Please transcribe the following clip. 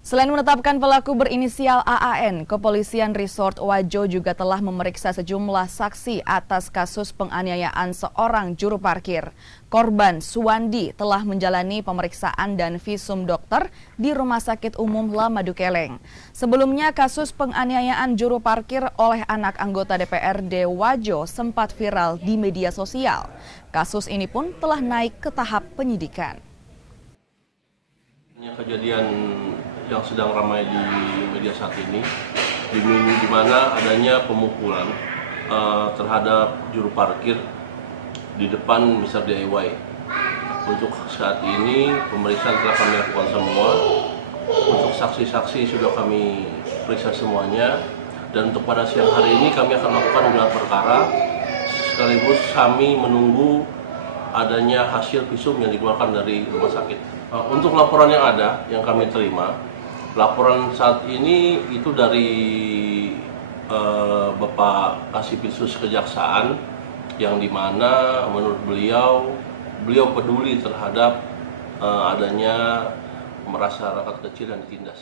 Selain menetapkan pelaku berinisial AAN, Kepolisian Resort Wajo juga telah memeriksa sejumlah saksi atas kasus penganiayaan seorang juru parkir. Korban Suwandi telah menjalani pemeriksaan dan visum dokter di Rumah Sakit Umum Lamadukeleng. Sebelumnya, kasus penganiayaan juru parkir oleh anak anggota DPRD Wajo sempat viral di media sosial. Kasus ini pun telah naik ke tahap penyidikan. Kejadian yang sedang ramai di media saat ini, di mana adanya pemukulan terhadap juru parkir di depan Mr. DIY. Untuk saat ini pemeriksaan telah kami lakukan semua. Untuk saksi-saksi sudah kami periksa semuanya, dan untuk pada siang hari ini kami akan melakukan gelar perkara sekaligus kami menunggu adanya hasil visum yang dikeluarkan dari rumah sakit. Untuk laporan yang ada, yang kami terima, laporan saat ini itu dari Bapak Kasipinsus Kejaksaan, yang dimana menurut beliau peduli terhadap adanya merasa rakyat kecil yang ditindas.